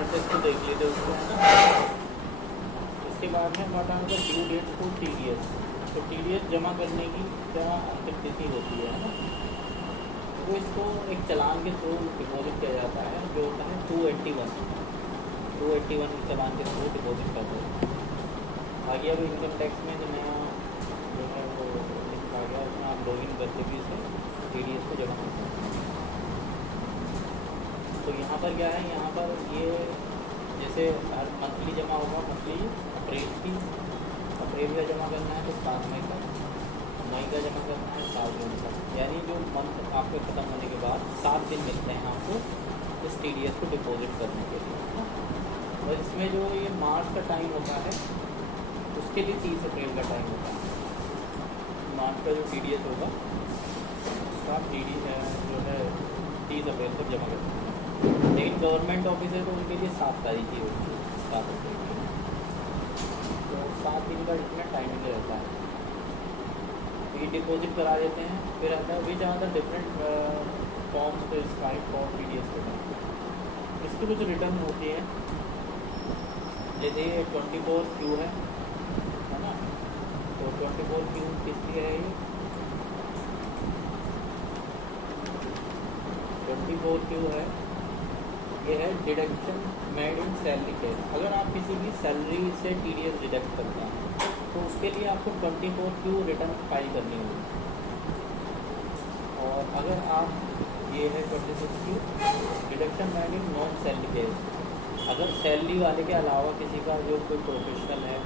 Differences तो देख लेते उसको, है ना। इसके बाद में what are the due dates for TDS. तो टीडीएस जमा करने की क्या अंतिम तिथि होती है ना, तो इसको एक चालान के थ्रू डिपॉजिट किया जाता है, जो होता है 281 चालान के थ्रू डिपॉजिट करते हैं। आगे अब इनकम टैक्स में जो नया जो है वो लिखा गया, उसमें आप लॉगिन करके भी इसे टीडीएस को जमा कर सकते हैं। तो यहाँ पर क्या है, यहाँ पर ये जैसे हर मंथली जमा होगा, मंथली अप्रैल का जमा करना है तो 7 मई का, मई का जमा करना है 7 जून का, यानी जो मंथ आपके ख़त्म होने के बाद 7 दिन मिलते हैं आपको इस टीडीएस को डिपॉजिट करने के लिए। और इसमें जो ये मार्च का टाइम होता है उसके लिए 30 अप्रैल का टाइम होता है। मार्च का जो टीडीएस होगा उसका जो है 30 अप्रैल तक जमा कर सकते हैं। लेकिन गवर्नमेंट ऑफिस है तो उनके लिए 7 तारीख ही होती है, 7 अप्रैल की। तो 7 दिन का इसमें टाइमिंग रहता है। ये डिपॉजिट करा देते हैं। फिर आता है which are the different forms prescribed for TDS return. इसकी कुछ रिटर्न होती है, जैसे 24Q है ना। तो 24Q किसकी है, ये 24Q है, ये है deduction made in salary case. अगर आप किसी भी सैलरी से टीडीएस डिडक्ट करते हैं तो उसके लिए आपको 24Q रिटर्न फाइल करनी होगी। और अगर आप ये है 26Q deduction made in non salary case, अगर सैलरी वाले के अलावा किसी का जो कोई प्रोफेशनल है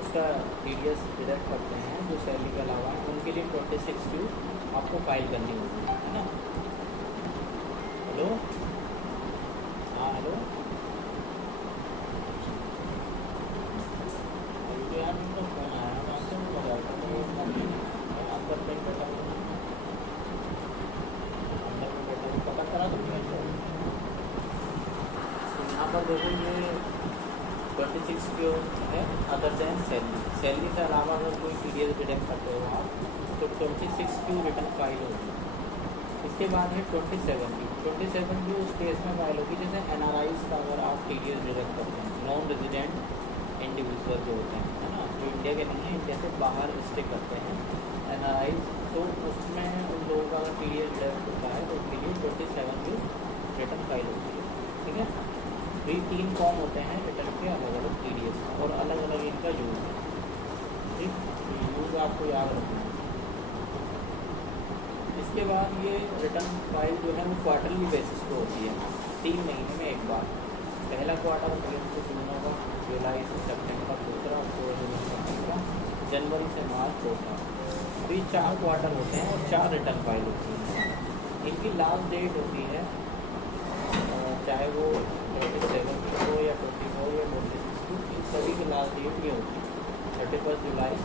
उसका टीडीएस डिडक्ट करते हैं जो सैलरी के अलावा है, उनके लिए 26Q आपको फाइल करनी होगी, है ना। हेलो, हाँ हेलो, यार उनका फोन आया, मैं आपसे नहीं लगा था, मैं अंदर पे बैठा हूँ, अंदर पे बैठा हूँ, पता करा दूँगी ऐसे। तो यहाँ पर देखो ये 26Q है अदर देन सैलरी से अलावा अगर कोई टीडीएस डिडक्ट करते हो आप तो 26Q रिटर्न फाइल होगी। इसके बाद है 27Q उस केस में फाइल होगी जैसे एनआरआईज का अगर आप टीडीएस डिडक्ट करते हैं, नॉन रेजिडेंट इंडिविजुअल जो होते हैं, है ना, जो इंडिया के नहीं है, इंडिया से बाहर स्टे करते हैं एनआरआईज, तो उसमें उन लोगों का अगर टीडीएस डिडक्ट होता है तो उसके लिए 27Q रिटर्न फाइल होती है, ठीक है। तो ये 3 फॉर्म होते हैं रिटर्न के अलग अलग टीडीएस का, और अलग अलग इनका यूज़ है, ठीक। तो यूज़ आपको याद रखना है। इसके बाद ये रिटर्न फाइल जो है वो क्वार्टरली बेसिस पे होती है, 3 महीने में एक बार। पहला क्वार्टर अप्रैल से शुरू होगा, जुलाई से सितंबर दूसरा, अक्टूबर से नवंबर तीसरा, जनवरी से मार्च चौथा। तो ये 4 क्वार्टर होते हैं और 4 रिटर्न फाइल होती हैं। इनकी लास्ट डेट होती है चाहे वो 27 हो या 24 या 26, इन सभी की लास्ट डेट ये होती है 31 जुलाई,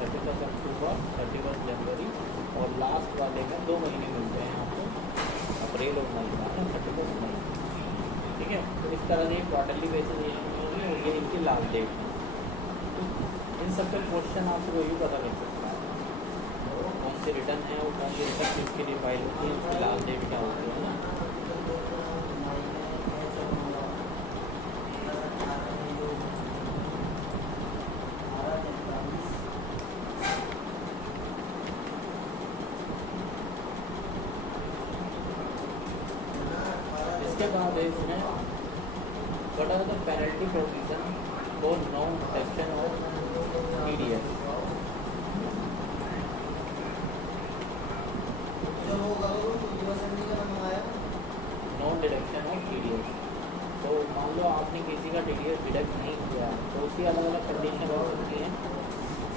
31 अक्टूबर, 31 जनवरी, और लास्ट वाले में 2 महीने मिलते हैं आपको, अप्रैल और मई का, 31 मई, ठीक है। तो इस तरह से क्वार्टरली बेसिस होगी और ये इनकी लास्ट डेट है। तो इन सब का क्वेश्चन आपसे कोई भी पता कर सकता है, कौन सी रिटर्न है और कौन सी रिटर्न किसके लिए फाइल होती है, इसकी लास्ट डेट क्या होती है ना। इसके बाद है इसमें what are the penalty provision for non deduction of TDS. Non deduction of TDS, तो मान लो आपने किसी का टीडीएस डिडक्ट नहीं किया तो उसकी अलग अलग कंडीशन हो सकती हैं,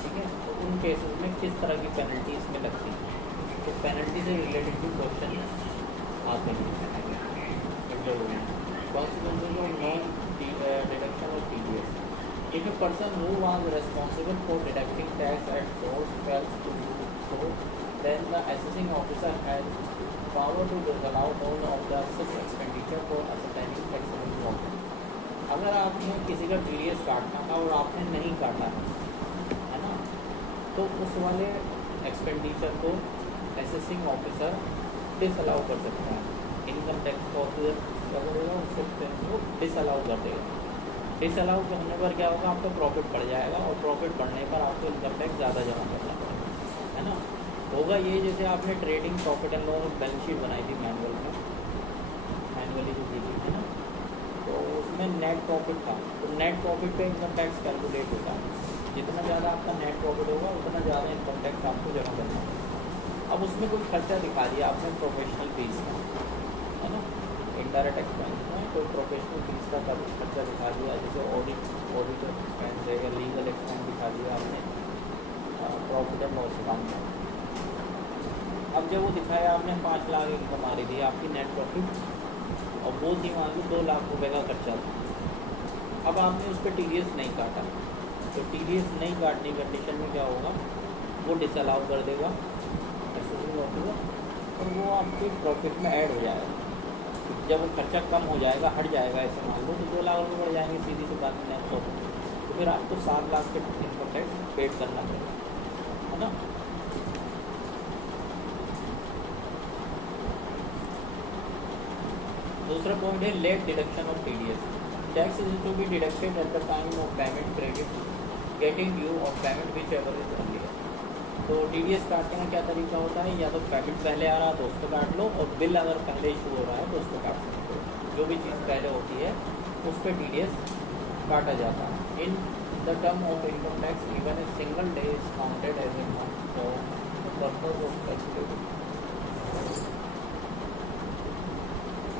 ठीक है। तो उन केसेस में किस तरह की पेनल्टी इसमें लगती है, तो पेनल्टी से रिलेटेड भी क्वेश्चन आते हैं इंटरव्यू में। Consequences of non deduction of TDS, if a person who was responsible for deducting tax at source fails to do so, then the assessing officer has power to disallow all of the such expenditure for ascertaining taxable profit. अगर आपने किसी का TDS काटना था और आपने नहीं काटा है ना, तो उस वाले एक्सपेंडिचर को असेसिंग ऑफिसर डिसअलाउ कर सकता है। इनकम टैक्स ऑफिसर क्या करेगा, उसको वो डिसअलाउ कर देगा। डिसअलाउ करने पर क्या होगा, आपका प्रॉफिट बढ़ जाएगा और प्रॉफिट बढ़ने पर आपको इनकम टैक्स ज़्यादा जमा करना पड़ेगा, है ना। होगा ये, जैसे आपने trading profit and loss balance sheet बनाई थी मैनुअली जो की थी, है ना, तो उसमें नेट प्रॉफिट था, तो नेट प्रॉफिट पे इनकम टैक्स कैलकुलेट होता है। जितना ज़्यादा आपका नेट प्रॉफिट होगा उतना ज़्यादा इनकम टैक्स आपको जमा करना पड़ेगा। अब उसमें कोई खर्चा दिखा दिया आपने प्रोफेशनल फीस का, है ना, इनडायरेक्ट एक्सपेंस में कोई प्रोफेशनल फीस का खर्चा दिखा दिया, जैसे ऑडिट एक्सपेंस है या लीगल एक्सपेंस दिखा दिया आपने प्रॉफिट एंड लॉस अकाउंट में। अब जब वो दिखाया आपने 5 लाख इनकम आ रही थी आपकी नेट प्रॉफिट, और वो थी मान लो 2 लाख रुपए का खर्चा था। अब आपने उस पर TDS नहीं काटा, तो TDS नहीं काटने की कंडीशन में क्या होगा, वो डिसअलाउ कर देगा और वो आपके प्रॉफिट में ऐड हो जाएगा। जब वो खर्चा कम हो जाएगा, हट जाएगा, ऐसे मान लो तो 2 लाख रुपये बढ़ जाएंगे सीधी सी बात में प्रॉफिट, तो फिर आपको 7 लाख के इनकम टैक्स पेड करना पड़ेगा, है ना। दूसरा पॉइंट है late deduction of TDS। Tax is to be deducted at the time of payment credit getting due और payment whichever is earlier. तो TDS काटने का क्या तरीका होता है, या तो पेमेंट पहले आ रहा तो उसको काट लो, और बिल अगर पहले इशू हो रहा है तो उसको काट सकते हो। जो भी चीज़ पहले होती है उस पर TDS काटा जाता है। In the term of income tax even a single day is counted as a month for the purpose of calculating.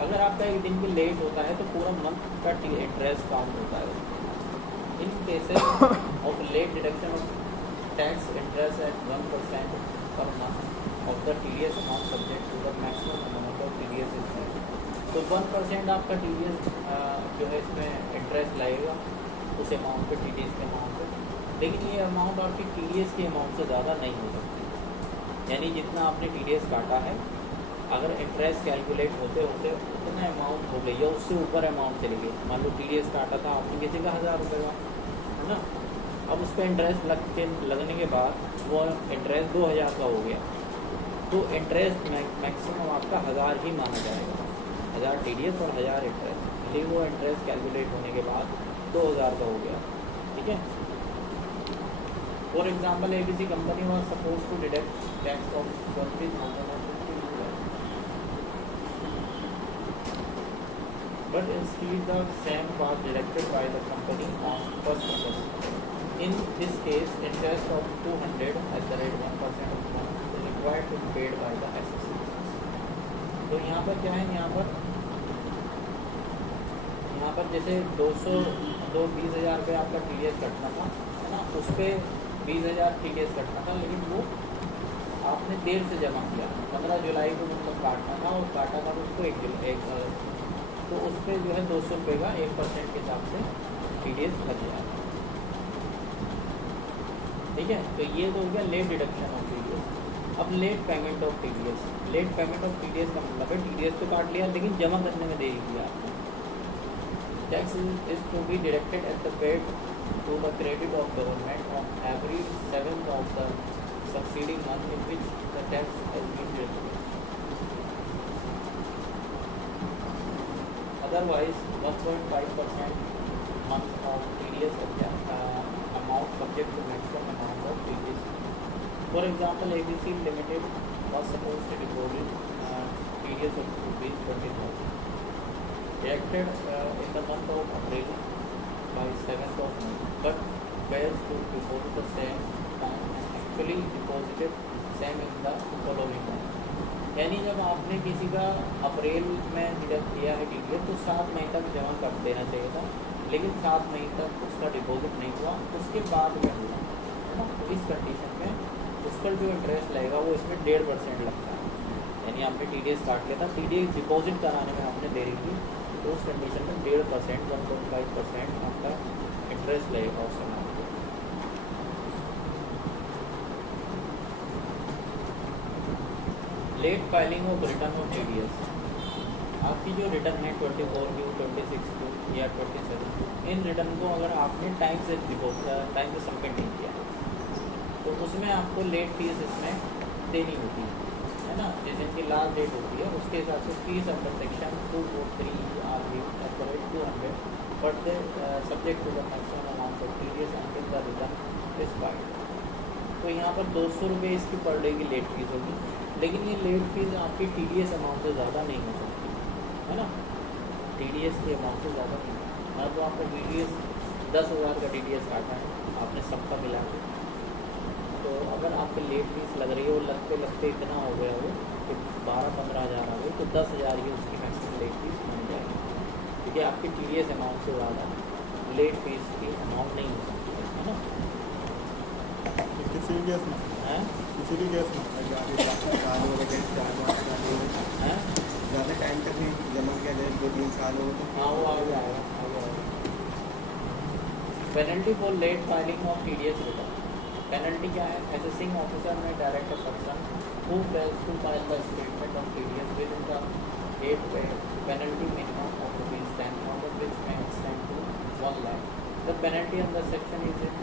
अगर आपका एक दिन भी लेट होता है तो पूरा मंथ का इंटरेस्ट काउंट होता है। In cases of late deduction of tax interest at 1% per month of the TDS amount subject to the maximum amount of TDS is paid। तो 1% आपका TDS जो है इसमें इंटरेस्ट लगेगा उस अमाउंट पे, TDS के अमाउंट पे, लेकिन ये अमाउंट आपकी TDS के अमाउंट से ज़्यादा नहीं हो सकती। यानी जितना आपने TDS काटा है, अगर इंटरेस्ट कैलकुलेट होते होते उतना अमाउंट हो गई या उससे ऊपर अमाउंट चली गई, मान लो TDS काटा था आपने किसी का 1000 रुपये का, है ना, अब उस पर इंटरेस्ट लगने के बाद वो इंटरेस्ट 2000 का हो गया, तो इंटरेस्ट मैक्सिमम आपका 1000 ही माना जाएगा, 1000 TDS और 1000 इंटरेस्ट, लेकिन वो इंटरेस्ट कैलकुलेट होने के बाद 2000 का हो गया, ठीक है। For example ABC company was suppose to deduct tax of 20,000 but instead the same was deducted by the company on 1st of August. In this case, interest of 200 at the rate 1% of month is required to be paid by the assessor। तो यहाँ पर क्या है, यहाँ पर जैसे 20,000 रुपये आपका TDS कटना था, है ना, उस पर 20,000 TDS कटना था, लेकिन वो आपने देर से जमा किया, 15 जुलाई को मतलब काटना था और काटा था उसको 1 जुलाई, तो उस पर जो है 200 रुपये का 1% के हिसाब से TDS लग जाएगा, ठीक है। तो ये तो हो गया लेट डिडक्शन ऑफ TDS। अब late payment of TDS। Late payment of TDS का मतलब है TDS तो काट लिया लेकिन जमा करने में देरी किया आपने। Tax is to be deducted at the paid to the credit of government on every 7th of the succeeding month in which the tax has been deducted. Otherwise, 1.5% month of TDS amount subject to maximum amount of TDS। For example, ABC Limited was supposed to deposit TDS of ₹20,000, deducted in the month of April by 7th of May, but fails to deposit the same time and actually deposited same in the following month। यानी जब आपने किसी का अप्रैल में deduct किया है TDS तो 7 मई तक जमा कर देना चाहिए था, लेकिन 7 मई तक उसका डिपॉजिट नहीं हुआ, उसके बाद में हुआ, है ना। तो इस कंडीशन में उस पर जो इंटरेस्ट लगेगा वो इसमें 1.5% लगता है। यानी आपने TDS काट लिया था, TDS डिपॉजिट कराने में आपने देरी की, तो उस कंडीशन में 1.5% 1.5% आपका इंटरेस्ट लगेगा उस अमाउंट को। Late filing of return of TDS। आपकी जो रिटर्न है 24Q, 26Q या 27Q, इन रिटर्न को अगर आपने टाइम से सबमिट नहीं किया तो उसमें आपको लेट फीस इसमें देनी होती है है ना, जिस दिन की लास्ट डेट होती है उसके हिसाब से fees under section 243 are we accurate 200 but the subject to the maximum amount of TDS until the return is filed. तो यहाँ पर 200 रुपये इसकी पर डे की लेट फीस होगी, लेकिन ये लेट फीस आपकी टीडीएस अमाउंट से ज़्यादा नहीं हो सकती, है ना, टीडीएस के अमाउंट से ज़्यादा नहीं। ना तो आपका टीडीएस 10,000 का टीडीएस काटा है आपने सबका मिला के, तो अगर आपकी लेट फीस लग रही है वो लगते लगते इतना हो गया हो कि 12-15 हज़ार आ गई, तो 10,000 ही उसकी मैक्सिमम लेट फीस बन जाएगी, क्योंकि आपकी टीडीएस अमाउंट से ज़्यादा लेट फीस की अमाउंट नहीं हो सकती है ना। किसी भी केस में हैं किसी भी केस में ज़्यादा टाइम तक नहीं जमा किया जाए, 2-3 साल हो तो हाँ वो आगे आएगा। Penalty for late filing of TDS return. Penalty क्या है? Assessing officer may direct person who fails to file the statement of TDS within the date pay penalty minimum of ₹10,000 which may extend to 1 lakh. The penalty under section is in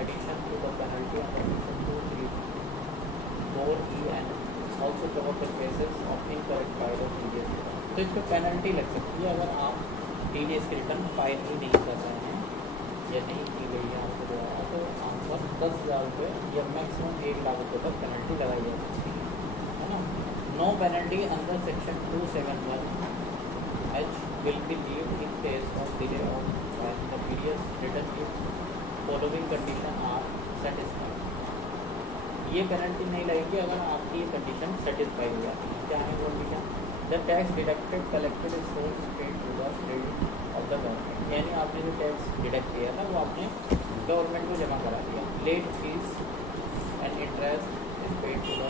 addition to the penalty under section 234E and also cover the cases of incorrect file of TDS return. तो इस पर penalty लग सकती है अगर आप TDS की return file ही नहीं कर रहे हैं या नहीं की गई है आपके द्वारा, तो आप पर 10,000 रुपये या मैक्सिमम 1 लाख रुपये तक पेनल्टी लगाई जा सकती है ना। No penalty under section 271H will be levied in case of delay of filing the TDS return if following condition are satisfied. ये पेनल्टी नहीं लगेगी अगर आपकी ये कंडीशन सेटिस्फाई हो जाती है। क्या है condition? The tax deducted collected is source paid to the credit of the government, यानी आपने जो टैक्स डिडक्ट किया था वो आपने गवर्नमेंट को जमा करा दिया। Late fees and interest is paid to the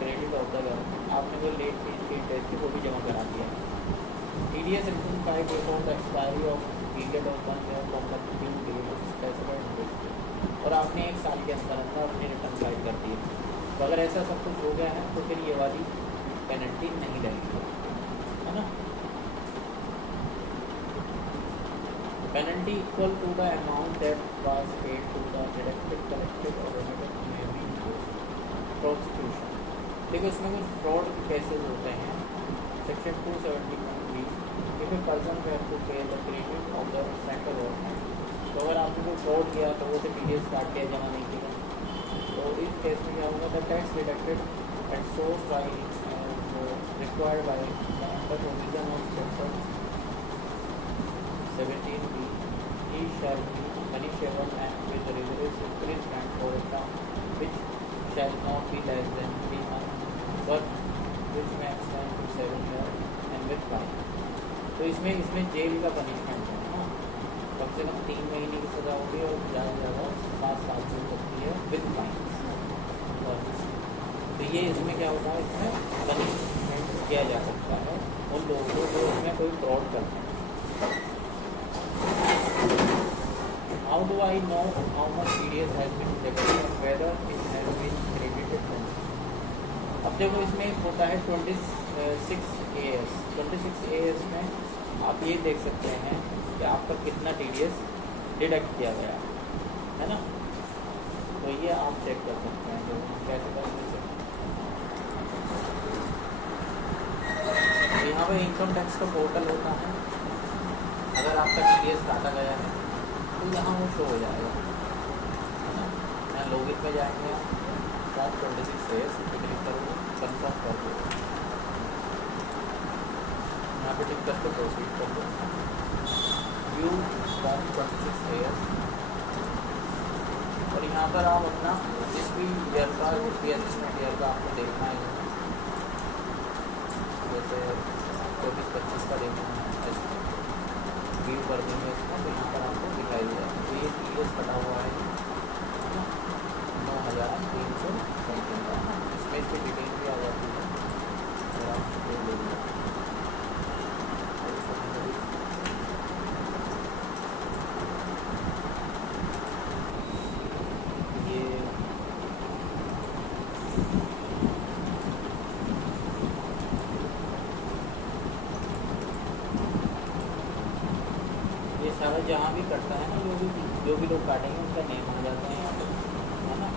credit of the government, आपने जो लेट फीस की इंटरेस्ट थी वो भी जमा करा दिया। TDS return file before the expiry of period of 1 year from the due date specified date, और आपने 1 साल के अंदर अपनी रिटर्न फाइल कर दी है, तो अगर ऐसा सब कुछ हो गया है तो फिर ये वाली पेनल्टी नहीं रहेगी, है ना। Penalty equal to the amount that was paid to the deducted collected और रेमिटेड में बी प्रोसिक्यूशन। देखो इसमें कुछ फ्रॉड के केसेस होते हैं। Section 271B, if a person have to pay the credit of the central government, तो अगर आपने कोई फ्रॉड किया तो वो से TDS काट लिया, जमा नहीं किया, तो इस केस में क्या होगा? The tax deducted at source by required by the under provision of section 17B, he shall be punishable and with rigorous imprisonment for a term which shall not be less than 3 months but which may extend to 7 years and with fine. तो इसमें jail का punishment है ना, कम से कम 3 महीने की सज़ा होगी और ज़्यादा से ज़्यादा 7 साल की हो सकती है विद फाइन। तो ये इसमें क्या होता है? इसमें पनिशमेंट किया जा सकता है उन लोगों को जो इसमें कोई फ्रॉड करते हैं। How do I know how much TDS has been deducted and whether it has been credited? अब देखो इसमें होता है 26AS। 26AS में आप ये देख सकते हैं कि आपका कितना TDS डिडक्ट किया गया है ना, तो ये आप चेक कर सकते हैं। तो कैसे कर सकते हैं? यहाँ पर इनकम टैक्स का पोर्टल होता है, अगर आपका TDS काटा गया है तो यहाँ वो शो हो जाएगा, है ना। यहाँ लॉगिन पे जाएंगे, फॉर्म 26AS पे क्लिक करोगे, कंफर्म कर दो, यहाँ पे टिक करके प्रोसीड कर दो, व्यू फॉर्म 26AS, और यहाँ पर आप अपना जिस भी ईयर का असेसमेंट ईयर का आपको देखना है, जैसे 24-25 का देखना है, व्यू कर देंगे इसमें, तो यहाँ पर आपको दिखाई दे जाएगा। तो ये TDS कटा हुआ है 9,300 समथिंग का, इसमें इसकी डिटेल भी आ जाती है और आप ले लीजिए। ये सारा जहाँ भी कटता है ना, जो भी लोग काटेंगे उनका नेम आ जाता है यहाँ पे, है ना,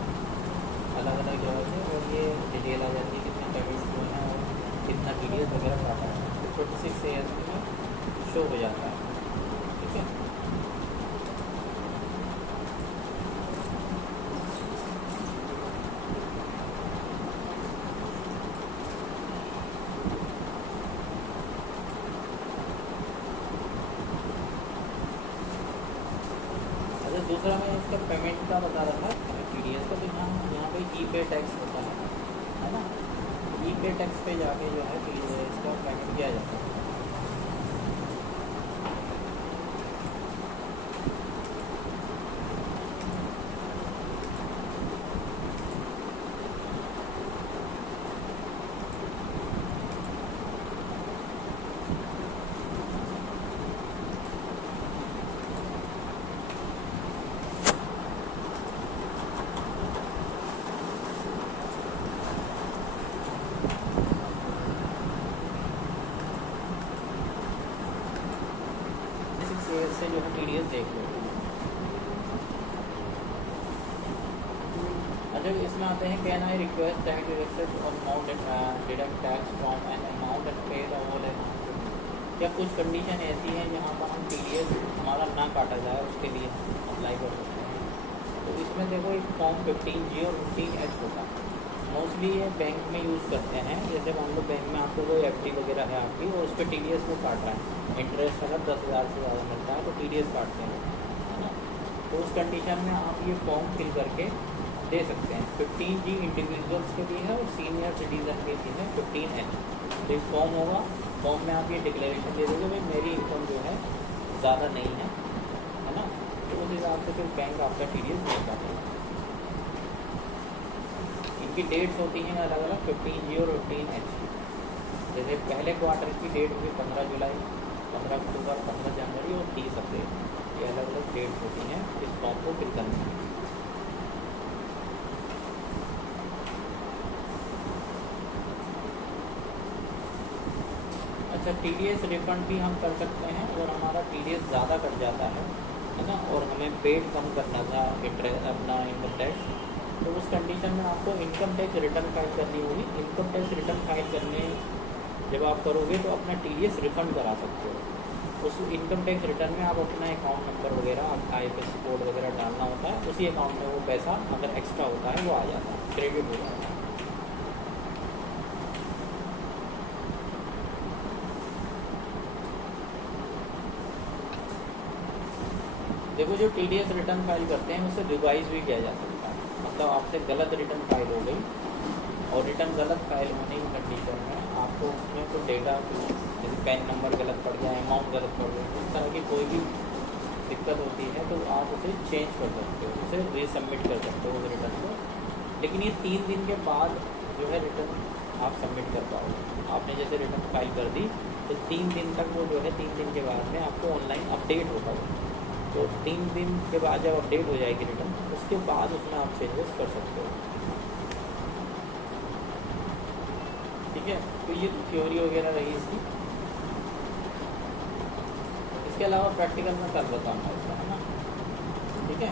अलग अलग जगह से, और ये डिटेल आ जाती है, कितने क्रेडिट्स हुए हैं और कितना TDS वगैरह काटा है, तो 26 AS में शो हो जाता है। ठीक है, अच्छा दूसरा मैं इसका पेमेंट का बता रहा था TDS का, तो यहाँ पे E-पे टैक्स होता है ना, E-पे टैक्स पे जाके जो है इसका पेमेंट किया जाता है। से जो है TDS देख लो। अच्छा इसमें आते हैं, can I request that you accept amount deduct tax from an amount and pay the whole amount. क्या कुछ कंडीशन ऐसी है जहाँ पर हम TDS हमारा ना काटा जाए, उसके लिए अप्लाई कर सकते हैं। तो इसमें देखो एक फॉर्म 15G और 15H होता है, मोस्टली ये बैंक में यूज़ करते हैं। जैसे मान लो बैंक में आपको कोई FD वगैरह है आपकी और उस पर TDS वो काट रहा है, इंटरेस्ट अगर 10,000 से ज़्यादा मिलता है तो TDS काटते हैं, है ना। तो उस कंडीशन में आप ये फॉर्म फिल करके दे सकते हैं। 15G इंडिविजुअल्स के लिए है और सीनियर सिटीज़न के लिए है 15H। तो एक फॉर्म होगा, फॉर्म में आप ये डिक्लेरेशन दे दोगे भाई मेरी इनकम जो है ज़्यादा नहीं है ना, तो उस हिसाब से फिर बैंक आपका TDS नहीं काटेगा। इनकी डेट्स होती हैं अलग अलग, 15G और 15H। जैसे पहले क्वार्टर की डेट होगी 15 जुलाई, 15 अक्टूबर, 15 जनवरी और 30 अप्रैल, ये अलग अलग डेट्स होती हैं इस फॉर्म को फिल करने की। अच्छा TDS रिफंड भी हम कर सकते हैं अगर हमारा TDS ज़्यादा कट जाता है ना, और हमें पेड कम करना था अपना इनकम टैक्स, तो उस कंडीशन में आपको इनकम टैक्स रिटर्न फाइल करनी होगी। इनकम टैक्स रिटर्न फाइल करने जब आप करोगे तो अपना TDS रिफंड करा सकते हो। उस इनकम टैक्स रिटर्न में आप अपना अकाउंट नंबर वगैरह, IFSC कोड वगैरह डालना होता है, उसी अकाउंट में वो पैसा अगर एक्स्ट्रा होता है वो आ जाता है, क्रेडिट हो जाता है। देखो जो TDS रिटर्न फाइल करते हैं उससे रिवाइज भी किया जा सकता है, मतलब आपसे गलत रिटर्न फाइल हो गई और रिटर्न गलत फाइल होने की कंडीशन में आपको उसमें कोई डेटा, जैसे पैन नंबर गलत पड़ गया, अमाउंट गलत पड़ गया, इस तरह की कोई भी दिक्कत होती है तो आप उसे चेंज कर सकते हो, उसे रीसबमिट कर सकते हो उस रिटर्न को। लेकिन ये 3 दिन के बाद जो है रिटर्न आप सबमिट कर पाओगे। आपने जैसे रिटर्न फाइल कर दी तो 3 दिन तक वो जो है 3 दिन के बाद में आपको ऑनलाइन अपडेट होता है। तो 3 दिन के बाद जब अपडेट हो जाएगी रिटर्न, उसके बाद उसमें आप चेंजेस कर सकते हो। ठीक है, तो ये थ्योरी वगैरह रही इसकी। इसके अलावा प्रैक्टिकल में कल बताऊँगा इसका, है ना। ठीक है।